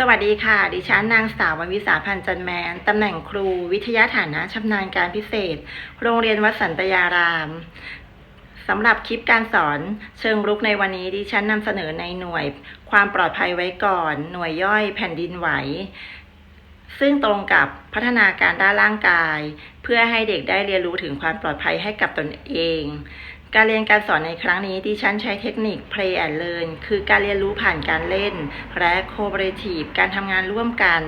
สวัสดีค่ะ ดิฉันนางสาวววิสาพันธ์จันแมน ตำแหน่งครูวิทยาฐานะชำนาญการพิเศษ โรงเรียนวัดสันตยารามสำหรับคลิปการสอนเชิงรุกในวันนี้ดิฉันนำเสนอในหน่วย ความปลอดภัยไว้ก่อน หน่วยย่อยแผ่นดินไหว ซึ่งตรงกับพัฒนาการด้านร่างกาย เพื่อให้เด็กได้เรียนรู้ถึงความปลอดภัยให้กับตนเอง การเรียนการสอนในครั้งนี้ดิฉันใช้เทคนิค play and learn คือการเรียนรู้ผ่านการเล่น และ cooperative การทำงานร่วมกัน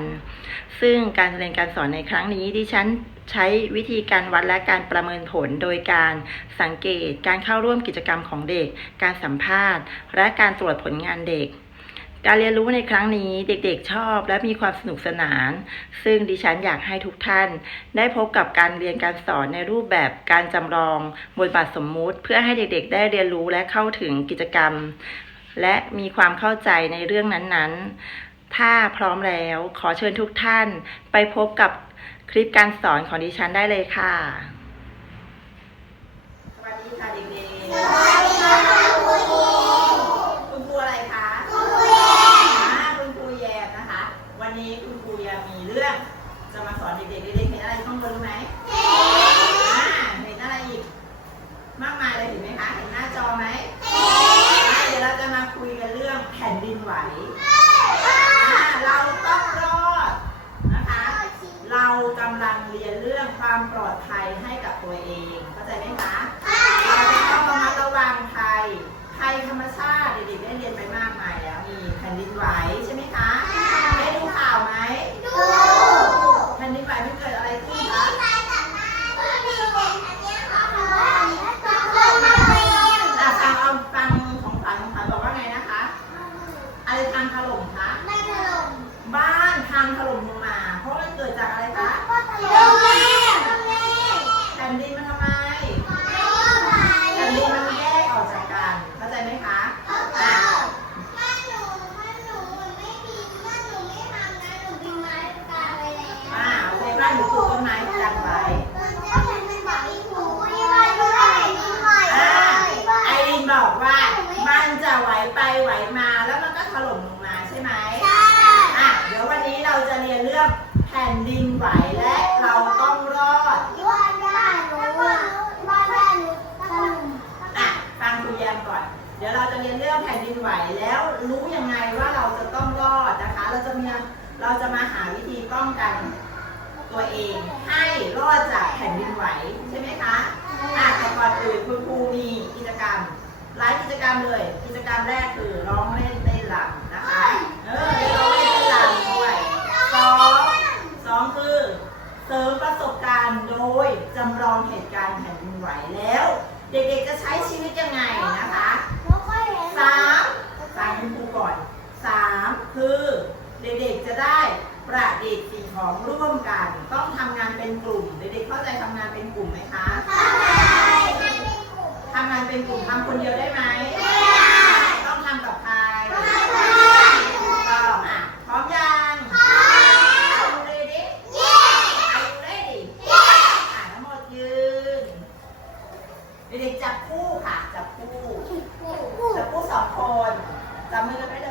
ซึ่งการเรียนการสอนในครั้งนี้ดิฉันใช้วิธีการวัดและการประเมินผลโดยการสังเกต การเข้าร่วมกิจกรรมของเด็ก การสัมภาษณ์ และการตรวจผลงานเด็ก การเรียนรู้ในครั้งนี้เด็กๆชอบและมีความสนุกสนาน ซึ่งดิฉันอยากให้ทุกท่าน ได้พบกับการเรียนการสอนในรูปแบบการจำลองบทบาทสมมุติ เพื่อให้เด็กๆ ได้เรียนรู้และเข้าถึงกิจกรรม และมีความเข้าใจในเรื่องนั้นๆ ถ้าพร้อมแล้วขอเชิญทุกท่าน ไปพบกับคลิปการสอนของดิฉันได้เลยค่ะ สวัสดีค่ะเด็กๆ สวัสดีค่ะครูหญิง คุณครูอะไรคะ ครูแยม อ่าคุณครูแยมนะคะ วันนี้คุณครูแยมมีเรื่อง จะมาสอนเด็กๆเด็กๆเห็นอะไรข้างบนรู้ไหมอ่าเห็นอะไรอีก มากมายเลยเห็นไหมคะ เห็นหน้าจอไหมอ่าเดี๋ยวเราจะมาคุยกันเรื่องแผ่นดินไหวอ่าเราต้องรอดนะคะ เรากำลังเรียนเรื่องความปลอดภัยให้กับตัวเอง เข้าใจไหมคะ เราจะต้องระมัดระวังภัยภัยธรรมชาติเด็กๆได้เรียนไปมากมายแล้ว มีแผ่นดินไหวใช่ไหมคะ ได้ดูข่าวไหม ดู แผ่นดินไหวมันเกิดอะไรขึ้นคะ ใครตัดหน้าก็มีเด็กอันเนี้ยเขาทำว่าจะเกิดมาเอง อะฟังเอาฟังของขวัญของขวัญบอกว่าไงนะคะ อะไรพังถล่มคะ ไม่ถล่ม บ้านพังถล่มลงมา เพราะมันเกิดจากอะไรคะ ก็ถล่มแม่แม่ แผ่นดินมันทำไม ไม่ไหว แผ่นดินมันแยกออกจากกัน เข้าใจไหมคะ เขา อะ ถ้าหนูถ้าหนูไม่บินถ้าหนูไม่ทำนะหนูบินไม้กาไปแล้ว อ่าโอเคบ้านหนูปลูกต้นไม้กันไว้ ก็เป็นเป็นแบบอีหูที่ว่าด้วยนี่ไหว อ่าไอรินบอกว่ามันจะไหวไปไหวมาแล้วมันก็ถล่มลงมาใช่ไหม ใช่ อะเดี๋ยววันนี้เราจะเรียนเรื่องแผ่นดินไหวและเราต้องรอด ว่าได้หนูว่าได้หนูถล่ม อะฟังคุณแยมก่อน เดี๋ยวเราจะเรียนเรื่อง แผ่นดินไหวแล้วรู้ยังไงว่าเราจะต้องรอดนะคะ เราจะมีเราจะมาหาวิธีป้องกันตัวเอง ให้รอดจากแผ่นดินไหวใช่ไหมคะอะแต่ก่อนอื่นคุณครูมีกิจกรรมหลายกิจกรรมเลย กิจกรรมแรกคือร้องเล่นเต้นรำนะคะเออร้องเล่นเต้นรำด้วยสองสองคือเสริมประสบการณ์โดยจำลองเหตุการณ์แผ่นดินไหวแล้ว เด็กๆจะใช้ชีวิตยังไงนะคะ แล้วก็เห็นสามฟังคุณครูก่อนสามคือเด็กๆจะได้ประดิษฐ์สิ่งของร่วมกัน ต้องทำงานเป็นกลุ่ม เด็กๆเข้าใจทำงานเป็นกลุ่มไหมคะทำงานเป็นกลุ่มทำคนเดียวได้ไหมต้องทำกับใครถูกต้องอะ พร้อมยัง Are you ready Are you ready อะทั้งหมดยืน เด็กๆจับคู่ค่ะ จับคู่ จับคู่สองคน จับมือกั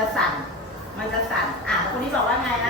จะสั่น มันจะสั่น อะคนนี้บอกว่าไงนะ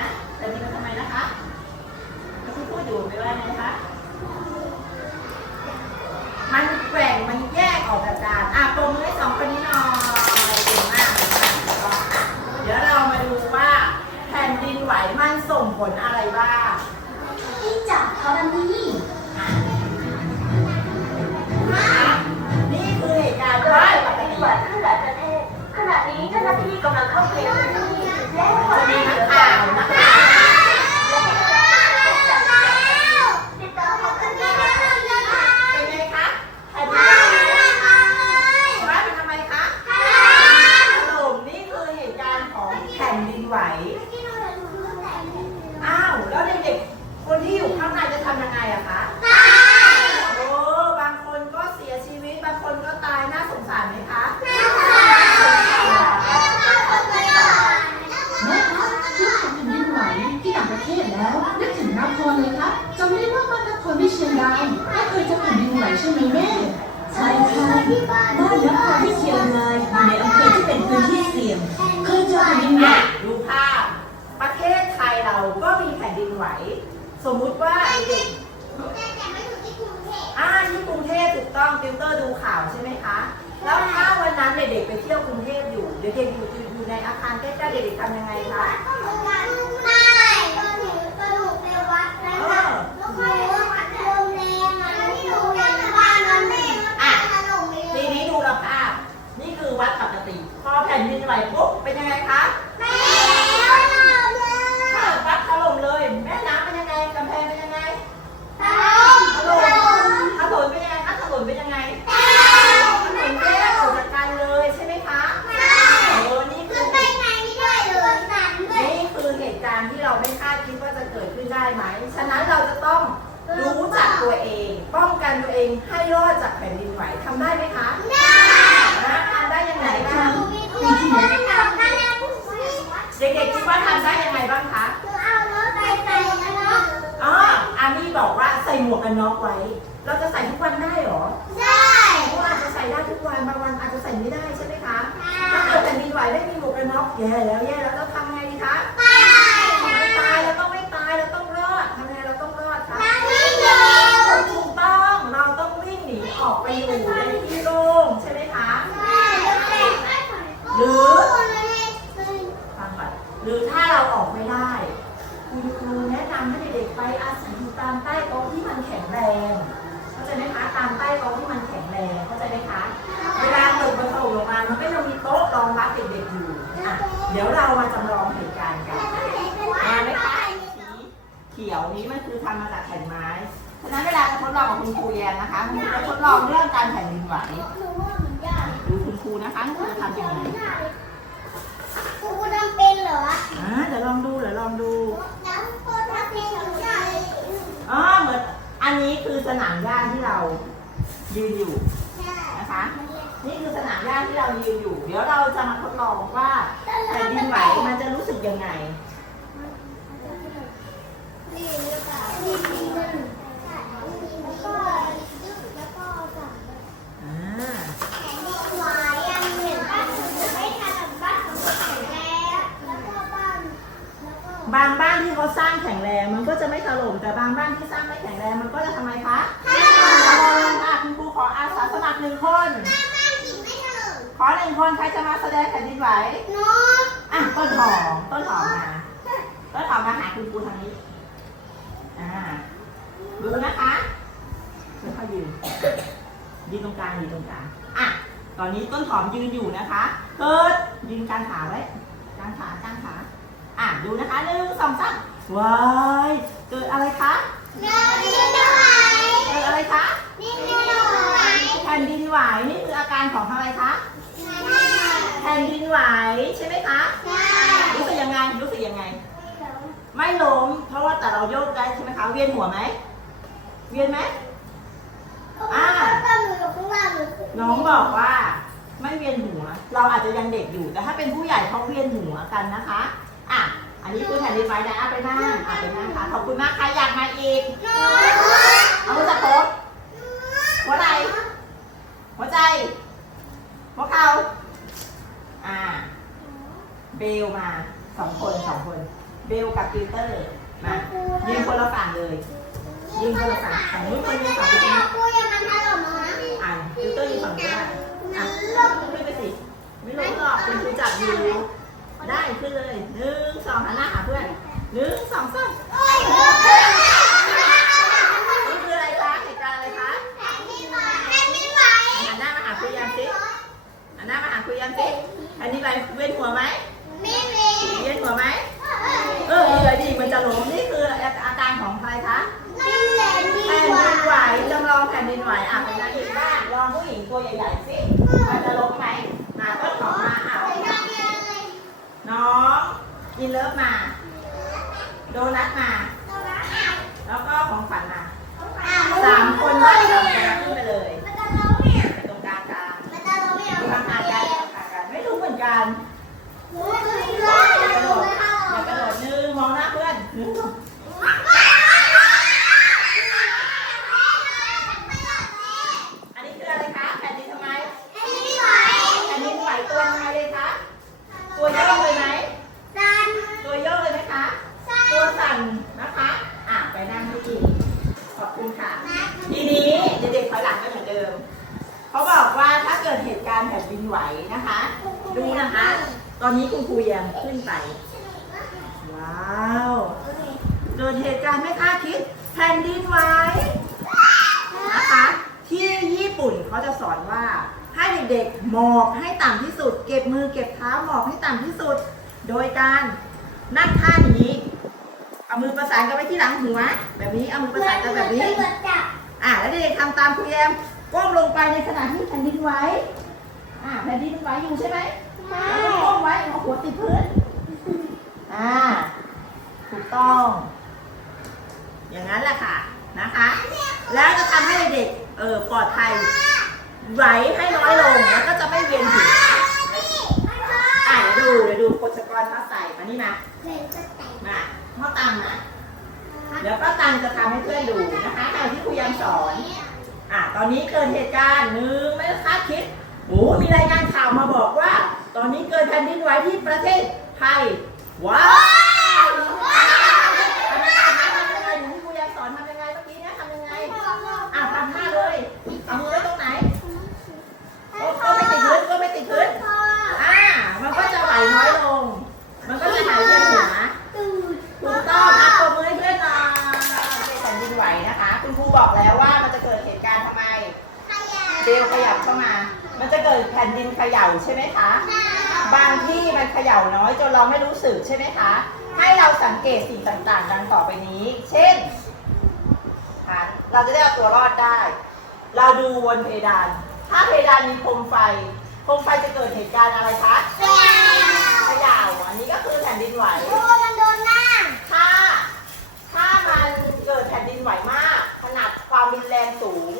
น็อกไว้ จะทดลองเรื่องการแผ่นดินไหวดูคุณครูนะคะคุณจะทำยังไงคุณครูทำเป็นเหรออ่าเดี๋ยวลองดูเดี๋ยวลองดูอ๋อเหมือนอันนี้คือสนามหญ้าที่เรายืนอยู่นะคะนี่คือสนามหญ้าที่เรายืนอยู่ เดี๋ยวเราจะมาทดลองว่าแผ่นดินไหวมันจะรู้สึกยังไง บางบ้านที่เขาสร้างแข็งแรงมันก็จะไม่ถล่มแต่บางบ้านที่สร้างไม่แข็งแรงมันก็จะทำไมคะถล่มค่ะคุณครูขออาสาสมัครหนึ่งคนบ้านดินไม่ถล่มขอหนึ่งคนใครจะมาแสดงแผ่นดินไหวอะต้นหอมต้นหอมมาต้นหอมมาหาคุณครูทางนี้อ่าดูนะคะไม่ค่อยยืนยืนตรงกลางยืนตรงกลางอะตอนนี้ต้นหอมยืนอยู่นะคะเกิดยืนกลางขาไว้กลางขากลาง อะดูนะคะหนึ่งสองสามว้ายเกิดอะไรคะเกิดดินไหวเกิดอะไรคะดินไหวแผ่นดินไหวนี่คืออาการของอะไรคะแผ่นดินไหวใช่ไหมคะใช่รู้สึกยังไงรู้สึกยังไง ไม่ล้มเพราะว่าแต่เราโยกได้ใช่ไหมคะเวียนหัวไหมเวียนไหมอ่าน้องบอกว่าไม่เวียนหัว เราอาจจะยังเด็กอยู่แต่ถ้าเป็นผู้ใหญ่เขาเวียนหัวกันนะคะ อะ อันนี้คือแผ่นดินไหวนะอะไปนั่งอะไปนั่งค่ะขอบคุณมากใค่ะอยากมาอีก เอามือจับโต๊ะหัวไหล่หัวใจ หัวเข่าอ่า เบลมาสองคนสองคน เบลกับปีเตอร์มายืนคนละฝั่งเลยยืนคนละฝั่งฝั่งนู้นคนยืนฝั่งนี้กูยังมันถล่มมาอ่านฟิลเตอร์ยู่ฝั่งนี้ได้อะขึ้ไปสิไม่ลงหรอกคุณครูจับอยู่ ได้ขึ้นเลยหนึ่งสองหันหน้าหาเพื่อนหนึ่งสองสามโอ้ยนี่คืออะไรคะเหตุการณ์อะไรคะแผ่นดินไหวแผ่นดินไหวหันหน้ามาหาครูยันสิหันหน้ามาหาครูยันสิอันนี้ไปเวียนหัวไหมไม่มีเวียนหัวไหมเออเดี๋ยวดีมันจะล้มนี่คืออาการของใครคะนั่นแหละดีแผ่นกว่าดินไหวจำลองแผ่นดินไหวอะเป็นนางเอกบ้างลองผู้หญิงตัวใหญ่ๆสิมันจะล้มไหมมาต้นของมาอะ น้อง กินเลิฟมา โดนัทมา แล้วก็ของขวัญมาสามคนไล่กันขึ้นไปเลยไปตรงกลางกลางดูทางหากันทางกันไม่รู้เหมือนกันอย่ากระโดดอย่ากระโดดหนึ่งมองหน้าเพื่อนหนึ่งอันนี้คืออะไรคะแผ่นดินทำไมแผ่นดินไหวตัวทำไมเลยคะตัวโยกเลยไหมตัวโยกเลยไหมคะ ตัวสั่นนะคะ อะไปนั่งที่ขอบคุณค่ะ ทีนี้เด็กๆถอยหลังก็เหมือนเดิม เขาบอกว่าถ้าเกิดเหตุการณ์แผ่นดินไหวนะคะ ดูนะคะ ตอนนี้คุณครูแยังขึ้นไป ว้าว เกิดเหตุการณ์ไม่คาดคิดแผ่นดินไหวนะคะ ที่ญี่ปุ่นเขาจะสอนว่าให้เด็กๆหมอบให้ต่ำที่สุด เก็บมือเก็บเท้าหมอบให้ต่ำที่สุด โดยการนั่งท่านี้เอามือประสานกันไว้ที่หลังหัวแบบนี้เอามือประสานกันแบบนี้อ่าแล้วเด็กๆทำตามครูแยมก้มลงไปในขณะที่แผ่นดินไหวอ่าแผ่นดินไหวอยู่ใช่ไหม ก็ก้มไว้เอาหัวติดพื้น อ่า ถูกต้อง อย่างนั้นแหละค่ะ นะคะ แล้วจะทำให้เด็กๆเออปลอดภัยไหวให้น้อยลง แล้วก็จะไม่เวียนหัวอ่าเดี๋ยวดู เดี๋ยวดูกฎชกรทัศใส่มานี่มามาพ่อตังนะเดี๋ยวป้าตังจะทำให้เพื่อนดูนะคะตามที่ครูยังสอน อะตอนนี้เกิดเหตุการณ์หนึ่งไม่คาดคิด โอ้มีรายงานข่าวมาบอกว่า ตอนนี้เกิดแผ่นดินไหวที่ประเทศไทย ว้าวทำยังไงคะทำยังไงหนูที่ครูยังสอนทำยังไงเมื่อกี้เนี่ยทำยังไง อะทำท่าเลยเอามือไว้ตรงไหนก็ก็ไม่ติดพื้นก็ไม่ติดพื้น อ่า มันก็จะไหวน้อยลง มันก็จะหายเวียนหัว ถูกต้องอะปรบมือให้เพื่อนหน่อยเป็นแผ่นดินไหวนะคะ คุณครูบอกแล้วว่ามันจะเกิดเหตุการณ์ทำไม เบลขยับเข้ามา มันจะเกิดแผ่นดินเขย่าใช่ไหมคะ บางที่มันเขย่าน้อยจนเราไม่รู้สึกใช่ไหมคะ ให้เราสังเกตสิ่งต่างๆ ดังต่อไปนี้ เช่นหันเราจะได้เอาตัวรอดได้ เราดูบนเพดาน ถ้าเพดานมีโคมไฟ โคมไฟจะเกิดเหตุการณ์อะไรคะเขย่า อันนี้ก็คือแผ่นดินไหว ถ้าถ้ามันเกิดแผ่นดินไหวมาก ขนาดความรุนแรงสูง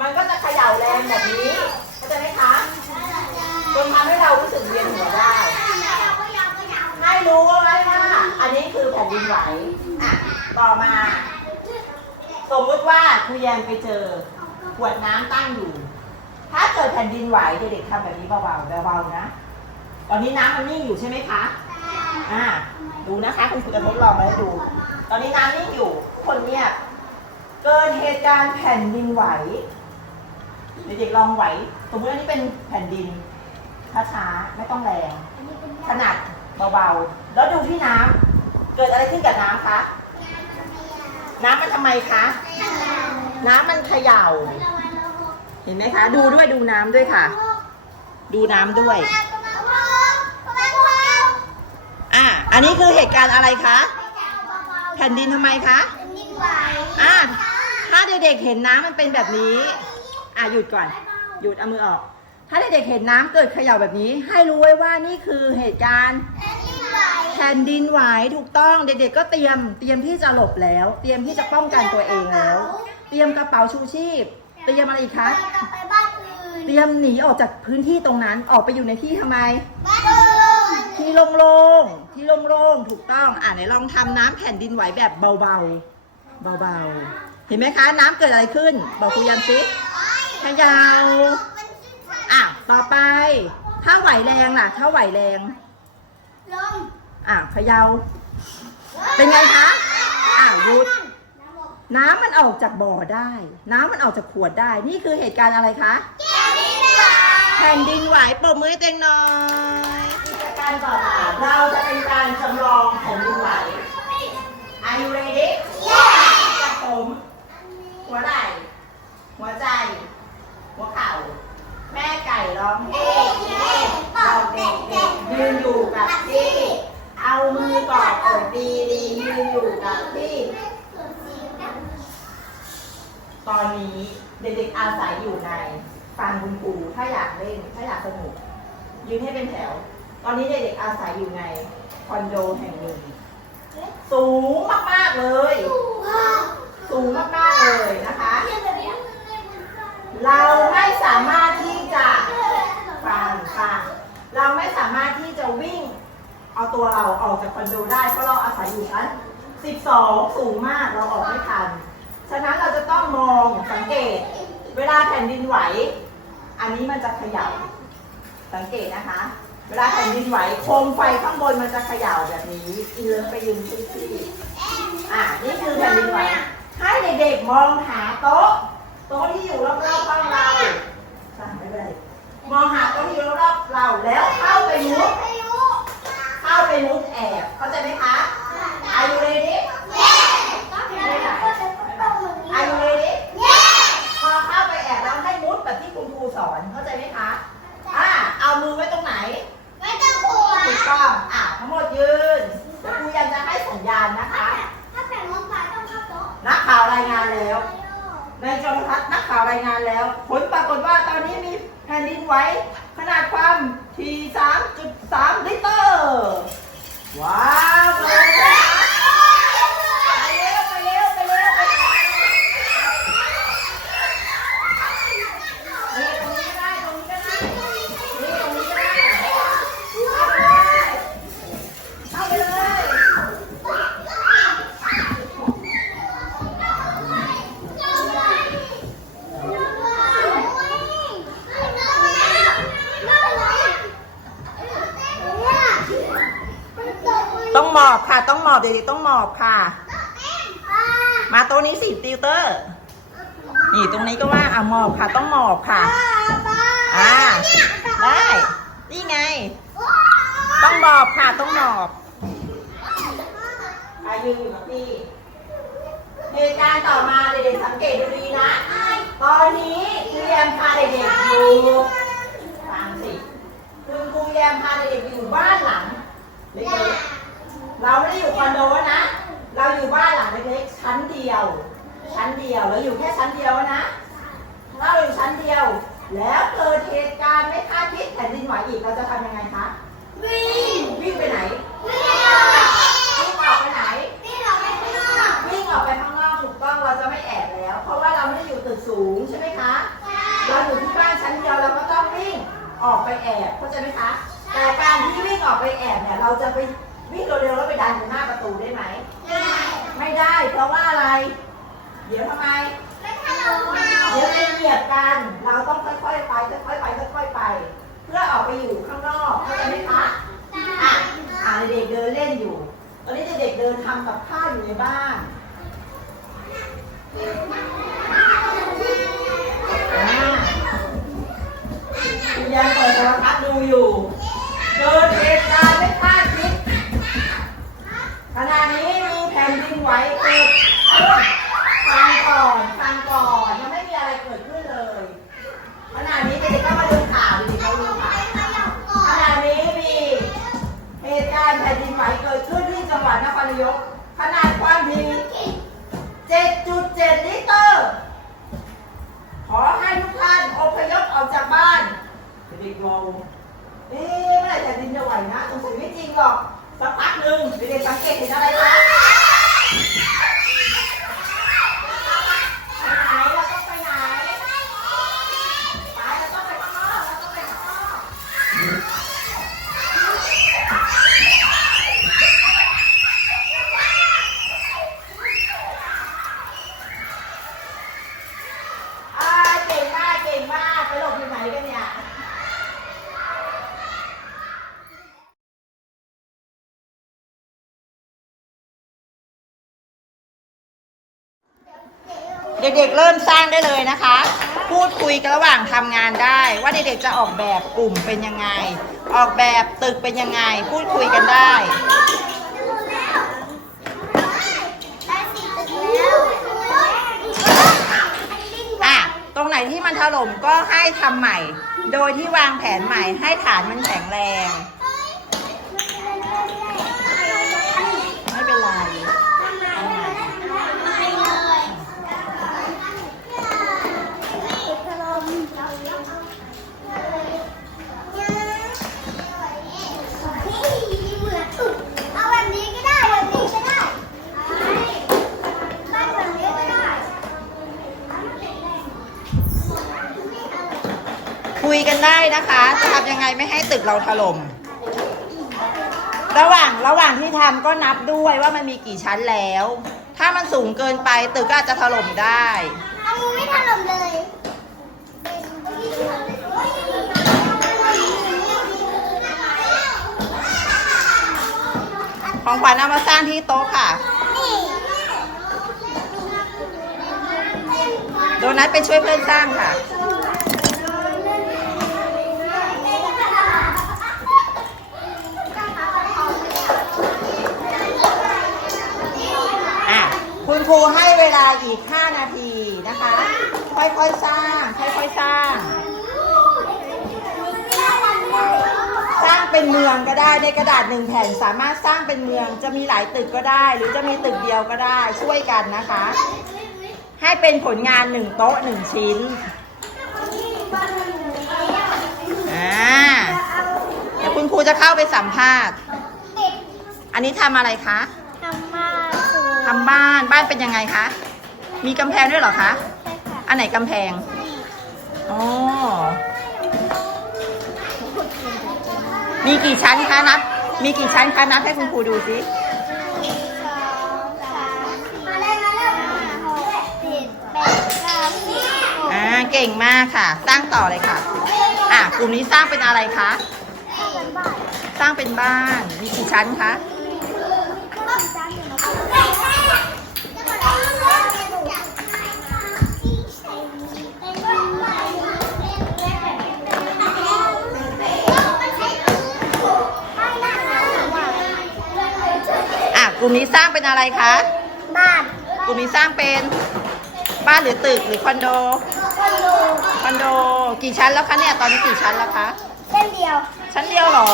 มันก็จะเขย่าแรงแบบนี้เข้าใจไหมคะจนทำให้เรารู้สึกเวียนหัวได้ ให้รู้ว่าไว้ว่า อันนี้คือแผ่นดิน ไหว อะ ต่อมา สมมติว่าครูแยมไปเจอ ขวดน้ำตั้งอยู่ ถ้าเกิดแผ่นดินไหวเด็กๆทำแบบนี้เบาๆเบาๆนะ ตอนนี้น้ำมันนิ่งอยู่ใช่ไหมคะ อ่า ดูนะคะคุณครูจะทดลองมาให้ดู ตอนนี้น้ำนิ่งอยู่ทุกคนเงียเกิดเหตุการณ์แผ่นดินไหว เด็กๆลองไหว สมมติอันนี้เป็นแผ่นดินช้าๆไม่ต้องแรง ขนาดเบาๆ แล้วดูที่น้ำ เกิดอะไรขึ้นกับน้ำคะ น้ำมันทำไมคะ น้ำมันเขย่า เห็นไหมคะ ดูด้วยดูน้ำด้วยค่ะ ดูน้ำด้วย อ่าอันนี้คือเหตุการณ์อะไรคะ แผ่นดินทำไมคะอ่าถ้าเด็กๆเห็นน้ำมันเป็นแบบนี้ อะหยุดก่อน หยุดเอามือออก ถ้าเด็กๆเห็นน้ำเกิดเขย่าแบบนี้ ให้รู้ไว้ว่านี่คือเหตุการณ์ ผ่นผ่นดินไหวถูกต้องเด็กๆก็เตรียมเตรียมที่จะหลบแล้ว เตรียมที่จะป้องกันตัวเองแล้ว เตรียมกระเป๋าชูชีพ เตรียมอะไรอีกคะกลับไปบ้านอื่นเตรียมหนีออกจากพื้นที่ตรงนั้นออกไปอยู่ในที่ทำไม บ้านอื่นที่โล่งๆที่โล่งๆถูกต้องอ่าไหนลองทำน้ำแผ่นดินไหวแบบเบาๆเบาๆเห็นไหมคะ น้ำเกิดอะไรขึ้น บอกครูยันซิเขยาวมันชื่อท่าอะต่อไป ถ้าไหวแรงล่ะ ถ้าไหวแรง ลม อะเขยาวเป็นไงคะ อะหยุด น้ำมันออกจากบ่อได้ น้ำมันออกจากขวดได้ นี่คือเหตุการณ์อะไรคะแผ่นดินไหวปรบมือให้เต็งหน่อยกิจการต่อมาเราจะเป็นการจำลองแผ่นดินไหว Are you ready กับผมหัวไหล่ หัวใจ หัวเข่า แม่ไก่ร้องเอ๊ะเอ๊ะเราเด็กๆยืนอยู่กับที่ เอามือกอ ดีดียืนอยู่กับที่ ตอนนี้เด็กๆอาศัยอยู่ในฟังคุณครูถ้าอยากเล่น ถ้าอยากสนุก ยืนให้เป็นแถว ตอนนี้เด็กๆอาศัยอยู่ในคอนโดแห่งหนึ่ง สูงมากๆเลย สูงมากๆเลยนะคะ เราไม่สามารถที่จะฟังฟังเราไม่สามารถที่จะวิ่ง เอาตัวเราออกจากคอนโดได้ เพราะเราอาศัยอยู่ชั้น 12 สูงมากเราออกไม่ทัน ฉะนั้นเราจะต้องมองสังเกต เวลาแผ่นดินไหว อันนี้มันจะเขย่าสังเกตนะคะ เวลาแผ่นดินไหวโคมไฟข้างบนมันจะเขย่าแบบนี้อินเลิฟไปยืนที่ที่อะนี่คือแผ่นดินไหวให้เด็กๆมองหาโต๊ะโต๊ะที่อยู่รอบๆห้องเราไม่เป็นมองหาโต๊ะที่อยู่รอบๆเราแล้วเข้าไปมุด เข้าไปมุดแอบเข้าใจไหมคะ Are you ready Are you ready พอเข้าไปแอบแล้วให้มุดแบบที่คุณครูสอนเข้าใจไหมคะอ่าเอามือไว้ตรงไหนถูกต้องอ่าทั้งหมดยืนเดี๋ยวครูยังจะให้สัญญาณนะคะนักข่าวรายงานแล้ว ในโทรทัศน์นักข่าวรายงานแล้ว ผลปรากฏว่าตอนนี้มีแผ่นดินไหวขนาดความถี่3.3ลิตรว้าวเลยนะคะไปเร็วไปเร็วไปเร็วไปเร็วนี่ตรงนี้ก็ได้ตรงนี้ก็ได้นี่ตรงนี้ก็ได้เข้าไปเลยเข้าไปเลย ต้องหมอบค่ะ ต้องหมอบเด็กๆต้อง หมอบค่ะ มาตรงนี้สิติวเตอร์ นี่ตรงนี้ก็ว่าอะหมอบค่ะ ต้องหมอบค่ะ อ่า ได้ นี่ไง ต้องหมอบค่ะ ต้องหมอบอายืนอยู่กับพี่เหตุการณ์ต่อมาเด็กๆสังเกตดูดีนะ ตอนนี้ครูแยมพาเด็กๆอยู่ฟังสิคือครูแยมพาเด็กๆอยู่บ้านหลังเล็กๆ เราไม่ได้อยู่คอนโดนะ เราอยู่บ้านหลังเล็กๆชั้นเดียว ชั้นเดียวเราอยู่แค่ชั้นเดียวนะเราอยู่ชั้นเดียว แล้วเกิดเหตุการณ์ไม่คาดคิดแผ่นดินไหวอีกเราจะทำยังไงคะวิ่งไปไหนวิ่งออกไปไหนวิ่งออกไปข้างนอกถูกต้องเราจะไม่แอบแล้ว เพราะว่าเราไม่ได้อยู่ตึกสูงใช่ไหมคะเราอยู่ที่บ้านชั้นเดียวเราก็ต้องวิ่งออกไปแอบเข้าใจไหมคะแต่การที่วิ่งออกไปแอบเนี่ยเราจะไป วิ่งเร็วๆแล้วไปดันอยู่หน้าประตูได้ไหม ไม่ได้ เพราะว่าอะไร เดี๋ยวทำไม เดี๋ยวจะเหยียบกัน เราต้องค่อยๆไปค่อยๆไปค่อยๆไป เพื่อออกไปอยู่ข้างนอกเข้าใจไหมคะอะอะเด็กๆเดินเล่นอยู่ ตอนนี้เด็กๆเดินทำกับข้าวอยู่ในบ้านอ่าคุณยายเปิดโทรทัศน์ดูอยู่เกิดเหตุการณ์ไม่คาดคิด ขณะนี้มีแผ่นดินไหวเกิดขึ้น เด็กๆเริ่มสร้างได้เลยนะคะ พูดคุยกันระหว่างทำงานได้ ว่าเด็กๆจะออกแบบกลุ่มเป็นยังไง ออกแบบตึกเป็นยังไง พูดคุยกันได้ได้สี่ตึกแล้วอะตรงไหนที่มันถล่มก็ให้ทำใหม่ โดยที่วางแผนใหม่ให้ฐานมันแข็งแรง ไม่เป็นไรเอาใหม่ เอาแบบนี้ก็ได้แบบนี้ก็ได้บ้านแบบนี้ก็ได้ คุยกันได้นะคะ จะทำยังไงไม่ให้ตึกเราถล่ม ระหว่างระหว่างที่ทำก็นับด้วยว่ามันมีกี่ชั้นแล้ว ถ้ามันสูงเกินไปตึกก็อาจจะถล่มได้ เอามือไม่ถล่มเลยของขวัญเอามาสร้างที่โต๊ะค่ะนี่โดนัทไปช่วยเพื่อนสร้างค่ะอะ คุณครูให้เวลาอีก 5 นาทีนะคะ ค่อยๆสร้าง ค่อยๆสร้าง สร้างเป็นเมืองก็ได้ในกระดาษหนึ่งแผ่นสามารถสร้างเป็นเมืองจะมีหลายตึกก็ได้ หรือจะมีตึกเดียวก็ได้ช่วยกันนะคะ ให้เป็นผลงานหนึ่งโต๊ะหนึ่งชิ้นอ่าเดี๋ยวคุณครูจะเข้าไปสัมภาษณ์ อันนี้ทำอะไรคะ ทำบ้านบ้านเป็นยังไงคะ มีกำแพงด้วยเหรอคะ อันไหนกำแพงอ๋อมีกี่ชั้นคะนับ มีกี่ชั้นคะนับให้คุณครูดูสิสองสามสี่ห้าหกเจ็ดแปดเก้าสิบอ่าเก่งมากค่ะ สร้างต่อเลยค่ะ อะกลุ่มนี้สร้างเป็นอะไรคะ สร้างเป็นบ้าน มีกี่ชั้นคะ กลุ่มนี้สร้างเป็นอะไรคะ บ้าน กลุ่มนี้สร้างเป็นบ้านหรือตึกหรือคอนโด คอนโด คอนโด กี่ชั้นแล้วคะเนี่ย ตอนนี้กี่ชั้นแล้วคะ เส้นเดียว ชั้นเดียวเหรอ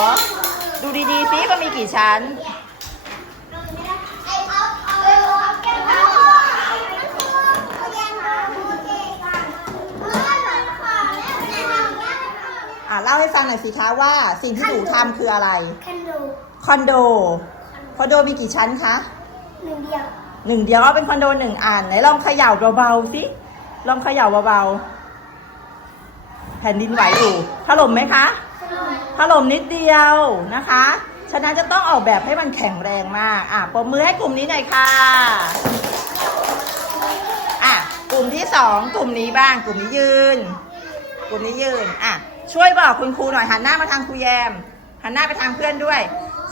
ดูดีๆซิว่ามีกี่ชั้น อะเล่าให้ฟังหน่อยสิคะว่าสิ่งที่หนูทำคืออะไรคันโด คอนโด คอนโดมีกี่ชั้นคะหนึ่งเดียวหนึ่งเดียวเอาเป็นคอนโดหนึ่งอันไหนลองเขย่าเบาๆสิลองเขย่าเบาๆแผ่นดินไหวอยู่ถล่มไหมคะถล่มนิดเดียวนะคะ ฉะนั้นจะต้องออกแบบให้มันแข็งแรงมาก อะปรบมือให้กลุ่มนี้หน่อยค่ะอะกลุ่มที่สองกลุ่มนี้บ้าง กลุ่มนี้ยืน กลุ่มนี้ยืนอะช่วยบอกคุณครูหน่อยหันหน้ามาทางครูแยมหันหน้าไปทางเพื่อนด้วย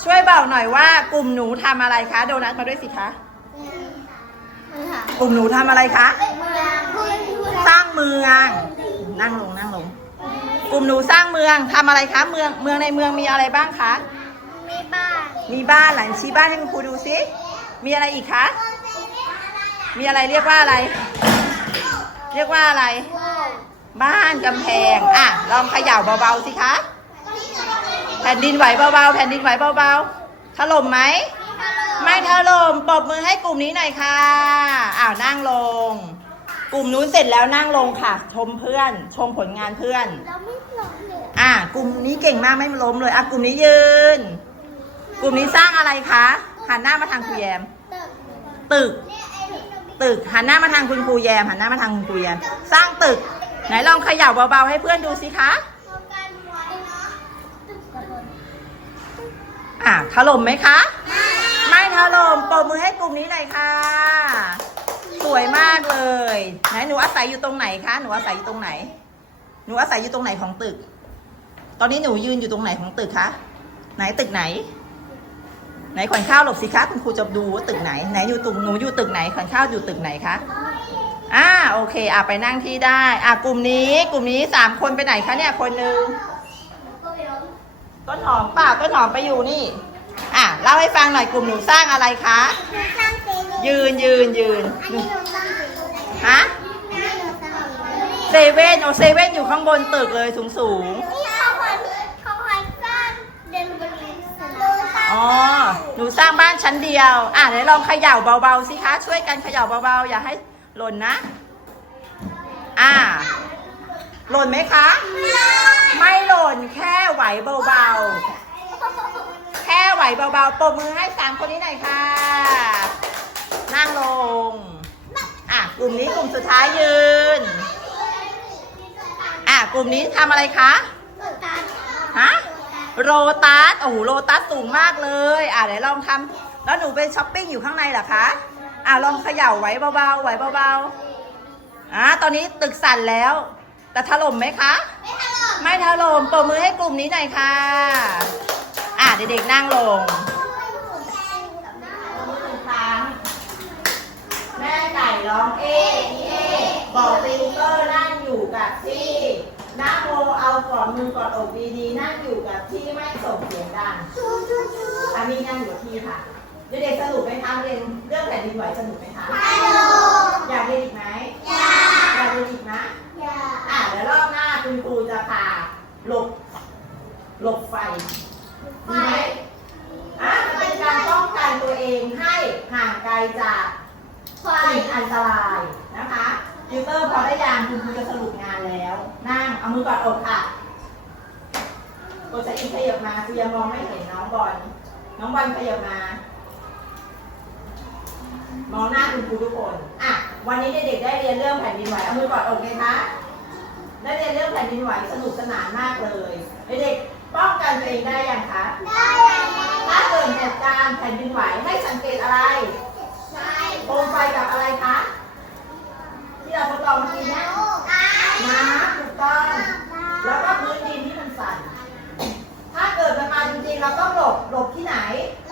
ช่วยบอกหน่อยว่ากลุ่มหนูทำอะไรคะ โดนัทมาด้วยสิคะ กลุ่มหนูทำอะไรคะ สร้างเมือง นั่งลงนั่งลง กลุ่มหนูสร้างเมืองทำอะไรคะ เมืองเมืองในเมืองมีอะไรบ้างคะ มีบ้านมีบ้านหลังชี้บ้านให้คุณครูดูสิ มีอะไรอีกคะ มีอะไรเรียกว่าอะไร เรียกว่าอะไร บ้านกำแพง อะ ลองเขย่าเบาๆสิคะ แผ่นดินไหวเบาๆ แผ่นดินไหวเบาๆ ถล่มไหม ไม่ถล่ม ปรบมือให้กลุ่มนี้หน่อยค่ะ อ้าวนั่งลง กลุ่มนู้นเสร็จแล้วนั่งลงค่ะ ชมเพื่อน ชมผลงานเพื่อน เราไม่หลงเลยอะกลุ่มนี้เก่งมากไม่ล้มเลย อะกลุ่มนี้ยืน กลุ่มนี้สร้างอะไรคะ หันหน้ามาทางครูแยม ตึกเนี่ยไอ้ที่เราตึก หันหน้ามาทางคุณครูแยม หันหน้ามาทางคุณครูแยม สร้างตึก ไหนลองเขย่าเบาๆให้เพื่อนดูสิคะ เรากันไว้เนาะตึกกระโดด อะถล่มไหมคะ ไม่ถล่มปรบมือให้กลุ่มนี้หน่อยค่ะ สวยมากเลยไหนหนูอาศัยอยู่ตรงไหนคะ หนูอาศัยอยู่ตรงไหน หนูอาศัยอยู่ตรงไหนของตึก ตอนนี้หนูยืนอยู่ตรงไหนของตึกคะ ไหนตึกไหน ไหนขวัญข้าวหลบสิคะคุณครูจะดูว่าตึกไหน ไหนอยู่ตึกหนูอยู่ตึกไหนขวัญข้าวอยู่ตึกไหนคะอ่าโอเคอะไปนั่งที่ได้ อะกลุ่มนี้ กลุ่มนี้สามคนไปไหนคะเนี่ยคนหนึ่ง ต้นหอมป่าต้นหอมไปอยู่นี่ อะเล่าให้ฟังหน่อยกลุ่มหนูสร้างอะไรคะ หนูสร้างเซเว่นยืนยืนยืนอันนี้หนูสร้างเซเว่นฮะอันนี้หนูสร้างเซเว่นโอเซเว่นอยู่ข้างบนตึกเลยสูงสูงนี่เขาคอยเขาคอยสร้างเดินบนสนามๆอ๋อหนูสร้างบ้านชั้นเดียว อะไหนลองเขย่าเบาๆสิคะ ช่วยกันเขย่าเบาๆ อย่าให้หล่นนะ อ่าหล่นไหมคะ ไม่หล่นแค่ ไหวเบาๆ แค่ไหวเบาๆปรบมือให้สามคนนี้หน่อยค่ะ นั่งลง อะ กลุ่มนี้กลุ่มสุดท้ายยืน อะ กลุ่มนี้ทำอะไรคะฮะโรตัสโอ้โหโรตัสสูงมากเลย อะเดี๋ยวลองทำแล้วหนูไปช้อปปิ้งอยู่ข้างในเหรอคะ อะลองเขย่าไหวเบาๆไหวเบาๆ อะตอนนี้ตึกสั่นแล้ว แต่ถล่มไหมคะ ไม่ถล่ม ปรบมือให้กลุ่มนี้หน่อยค่ะ อะเด็กๆนั่งลงแม่ไก่ร้องเอ๊ะเอ๊ะบอกติวเตอร์นั่งอยู่กับที่นาโมเอากอดมือกอดอกดีๆนั่งอยู่กับที่ไม่ส่งเสียงดังอามีนั่งอยู่กับที่ค่ะเด็กๆสนุกไหมคะเรียนเรื่องแผ่นดินไหวสนุกไหมคะอยากเรียนอีกไหมอยากเรียนอีกนะอะเดี๋ยวรอบหน้าคุณครูจะพา หลบ หลบไฟดีไหมอะมันเป็นการป้องกันตัวเองให้ห่างไกลจากสิ่งอันตรายนะคะติวเตอร์พอได้ยังคุณครูจะสรุปงานแล้ว นั่ง เอามือกอดอกค่ะกดสอินขยับมาคือยังมองไม่เห็นน้องบอล น้องบอลขยับมา มองหน้าคุณครูทุกคน อะ วันนี้เด็กๆได้เรียนเรื่องแผ่นดินไหว เอามือกอดอกเลยคะ ได้เรียนเรื่องแผ่นดินไหวสนุกสนานมากเลยเด็กๆป้องกันตัวเองได้ยังคะถ้าเกิดเหตุการณ์แผ่นดินไหวให้สังเกตอะไรโคมไฟกับอะไรคะ ที่เราทดลองเมื่อกี้เนี่ยน้ำถูกต้อง แล้วก็พื้นดินที่มันสั่น ถ้าเกิดมันมาจริงๆเราต้องหลบหลบที่ไหนถ้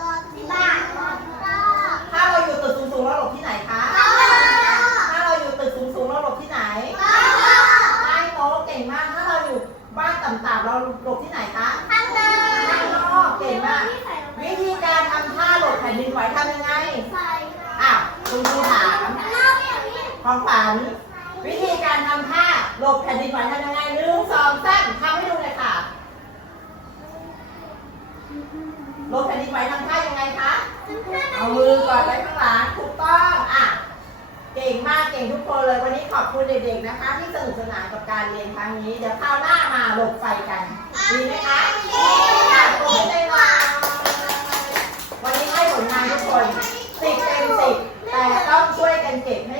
บแผ่นดินไหวทำยังไงหนึ่งสองสามทำให้ดูเลยค่ะลบแผ่นดินไหวทำท่ายังไงคะ เอามือก่อนไว้ข้างหลังถูกต้องอะเก่งมากเก่งทุกคนเลยวันนี้ขอบคุณเด็กๆนะคะ ที่สนุกสนานกับการเรียนครั้งนี้ เดี๋ยวคราวหน้ามาหลบไฟกันดีไหมคะดีค่ะขอเลยค่วันนี้ให้ผลงานทุกคนติดเต็มติดแต่ต้องช่วยกันเก็บให้